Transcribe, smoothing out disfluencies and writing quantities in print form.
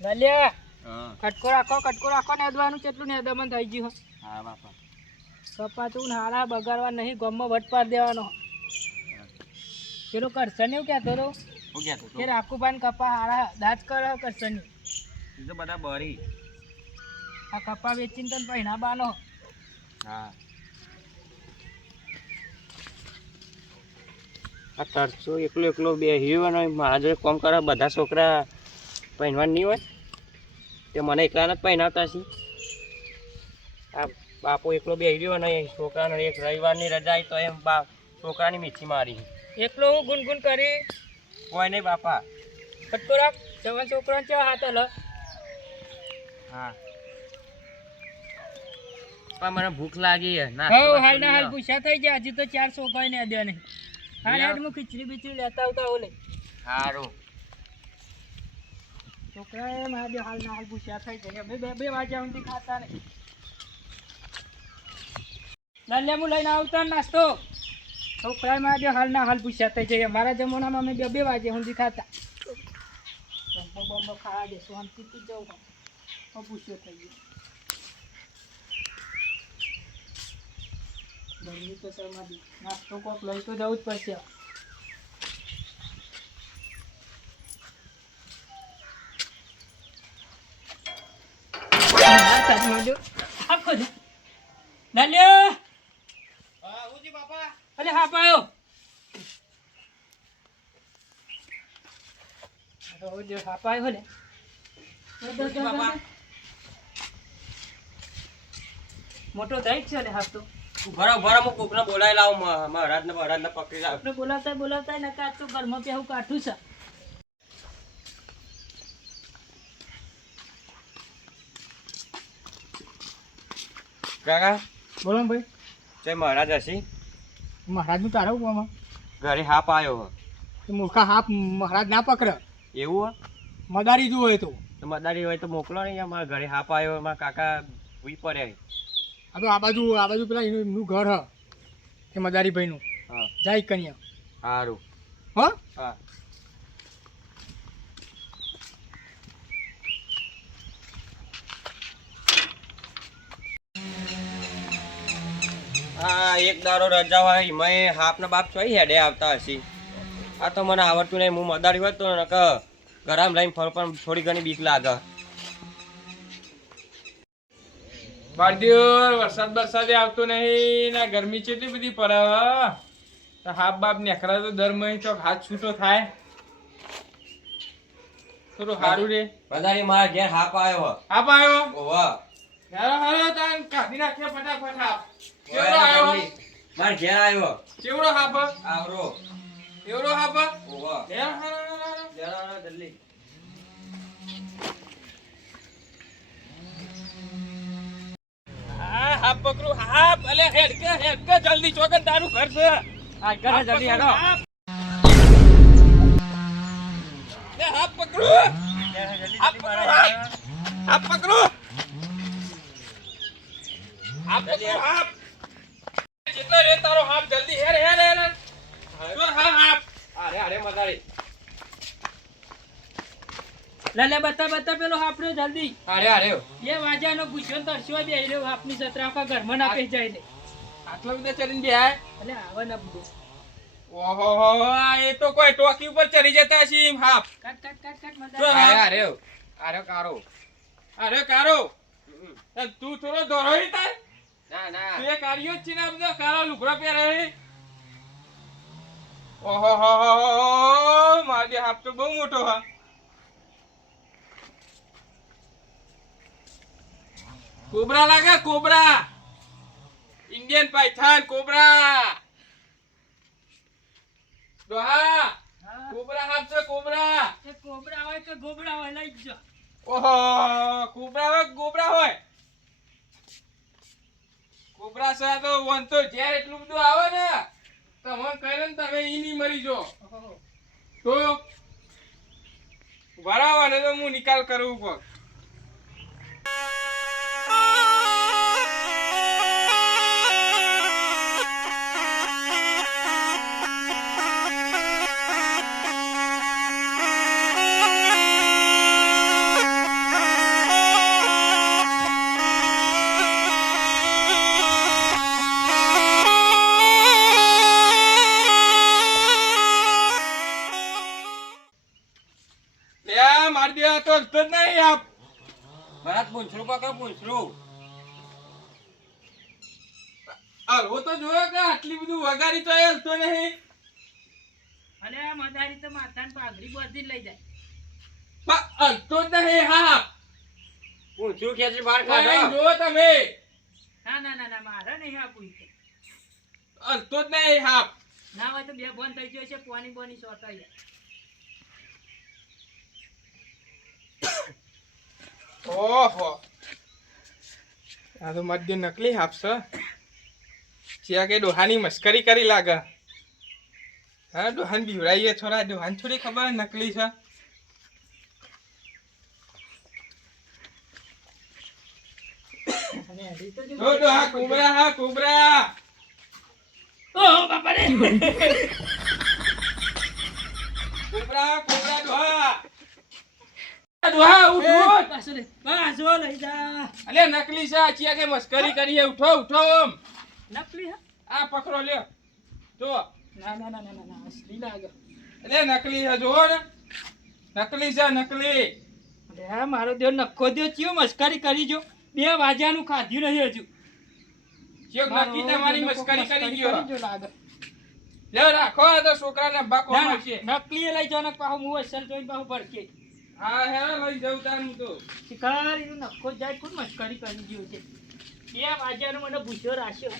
લાલ્યા હા કટકો રાખો ને અદવાનું કેટલું ને અદમન થઈ ગયું હા બાપા કપાતું ને હારા બગાડવા નહીં ગમમાં વટ પાર દેવાનો પેલો કરશન એવું કહેતો હતો હું કહેતો કે રાખુભાઈ કપા હારા દાંત કર કરશન એ તો બધા બરી આ કપા વેચીને તને પહેના બાનો હા આ તરસો એકલો બેહ્યો ને મારા જોડે કામ કરે બધા છોકરા પહેરવાનું નહીં હોય તે મને એકલાને જ પહેરાવતા છે આ બાપો એકલો બેહી રહ્યો ને છોકરાને એક રવિવારની રજા આવી તો એમ છોકરાની મીઠી મારી એકલો હું ગુનગુન કરી કોઈ નહીં બાપા કટકો રાખ જવાન છોકરાને ચા હાથ હલ હા પણ મને ભૂખ લાગી હે ના હાલ ના હાલ પૂછ્યા થઈ જાય હજી તો 4 છોકરા ને દે નહીં હાલ યાર હું ખીચડી બીચડી લેતા આવતા ઓલે સારું છોકરા મારે હાલ ના હાલ પૂછ્યા થઈ જાય અમે બે વાગ્યા સુધી ખાતા નહીં લાલ્યા હું લઈને આવતા નાસ્તો છોકરા મારે હાલ ના હાલ પૂછ્યા થઈ જાય અમારા જમાનામાં અમે બે વાગ્યા સુધી ખાતા બમ્બો ખાવા દે શાંતિથી જવું પૂછ્યો થઈ ગયો ગરમી તો શરમાથી નાસ્તો કોક લઈ તો જવું જ પડશે અરે હા પાયો હાપાયો ને મોટો દઈ છે ને હાફ તો ભરો હું કોકને બોલાવી લાવું મહારાજને પકડી લાવ આપણે બોલાવતા ને કાચ તો ઘરમાં પેહું કાઠું છે કાકા બોલો ને ભાઈ જય મહારાજ હસી મહારાજ નું તારા ઉપરમાં ઘરે હાપ આવ્યો મૂર્ખા હાફ મહારાજ ના પકડે એવું મદારી જુઓ તો મદારી હોય તો મોકલો ને મારા ઘરે હાપ આવ્યો મારા કાકા ઉઈ પડ્યા આ બાજુ પેલા એનું ઘર હ એ મદારી ભાઈનું હા જાય કન્યા સારું હા હા હા એક દારો રજા હોય એમાં હાપના બાપ ચોઈ હેડે આવતા હશે આ તો મને આવડતું નહીં હું મદારી હોય તો ગરમ રહીને ફર પણ થોડી ઘણી બીક લાગે બારદિયો વરસાદ આવતો નહીં ને ગરમી કેટલી બધી પડે તો હાફ બાપ નેખરા તો દર મહિને ચોક હાથ છૂટો થાય થોડું સારું રે મદારી મારા ઘેર હાપ આવ્યો હાફ આવ્યો ઓવા હારો તાન કાઢી નાખ્યો ફટાફટ હાફ કેવડો આવ્યો મારા ઘેર આવ્યો કેવડો હાફ આવરો એવડો હાફ ઓવા હારો જરા જલ્દી હાફ પકડું હાફ અલે હેડ કે જલ્દી ચોકન તારું ઘર છે આ ઘરે જલ્દી હેડો લે હાફ પકડું હાફ પકડું હાફ જેટલા રે તારો હાફ જલ્દી હેડ જો હાફ અરે મદારી લાલે બતા પેલો હાફડ્યો જલ્દી અરે એ વાજાનો પૂછ્યો તરસ્યો બે રહ્યો હાફની સત્ર આખા ઘરમાં નાખી જાય ને આટલા બધા ચડીને બેહાય એટલે આવા ના બધું ઓહો એ તો કોઈ ટોકી ઉપર ચડી જતા છે હાફ કટ જો મજા હાફ. અરે કારો તું થોડો દોરોઈ તાર ના તું એ કારિયો જ છે ને આ બધો કાળો લુગડો પહેરે ઓહો મારે હાફ તો બહુ મોટો હા કોબરા લાગે કોબરા ઇન્ડિયન પાયથન કોબરા દોહા કોબરા હાફ છે કોબરા એ કોબરા હોય કે ગોબરા હોય લઈ જ ઓહો કોબરા હોય ગોબરા હોય કોબરા છે તો વન તો ઝેર એટલું બધું આવે ને તમે કહે ને તમે ઈ નહીં મરી જો તો વરાવાને તો હું નિકાલ કરું પગ આ તો હલતો જ નહીં આપ. ભરત પૂંછડું પકડ પૂંછડું. હલવો તો જોયો કે આટલી બધું વગાડી તો હલતો નહીં. અને આ મદારી તો માથાને પાઘડી બાંધી લઈ જાય. હલતો જ નહીં હા. પૂંછડું ખેંચી બહાર અહીં કાઢો. જુઓ તમે. ના મારે નહીં આપવું ઈ તો. હલતો જ નહીં હા. ના હોય તો બે બંધ થઈ ગયો છે પાણી બોની સોટાઈ જાય. ઓહો આ તો મધ્ય નકલી હાપશે. ચિયા કે ડોહાની મસ્કરી કરી લાગે. હા ડોહાન બીવડાઈએ છોરા. ડોહાન થોડી ખબર નકલી છે. અને હજી તો જો ઓ ડોહા કુબરા હા કુબરા. ઓહો બાપા રે. કુબરા કુબરા ડોહા. ડોહા ઉઠો. પાછો લે. પાછો લઈ જા. અલે નકલી છે. આ ચિયા કે મસ્કરી કરીએ. ઉઠો ઉઠો ઓમ. નકલી હા? આ પકડો લ્યો. જો ના અસલી લાગે. એટલે નકલી છે જોવો ને. નકલી છે નકલી. અરે મારો દેવ નખો દ્યો ચિયો મસ્કરી કરી જો. 2 વાગ્યાનું ખાધ્યું નહીં હજુ. ચિયો નક્કી તમારી મસ્કરી કરી ગયો. જો લાગે. લે રાખો આ તો છોકરાને બાકો ના, મળશે. નકલી લઈ જાવ ને પાછો હું અસલ જોઈને પાછો ભડકે. હા હે લઈ જઉં તારું તો. શિકાર એનો નખો જાય કોણ મસ્કરી કરી ગયો છે. 2 વાગ્યાનો મને ભૂસ્યો રાખ્યો.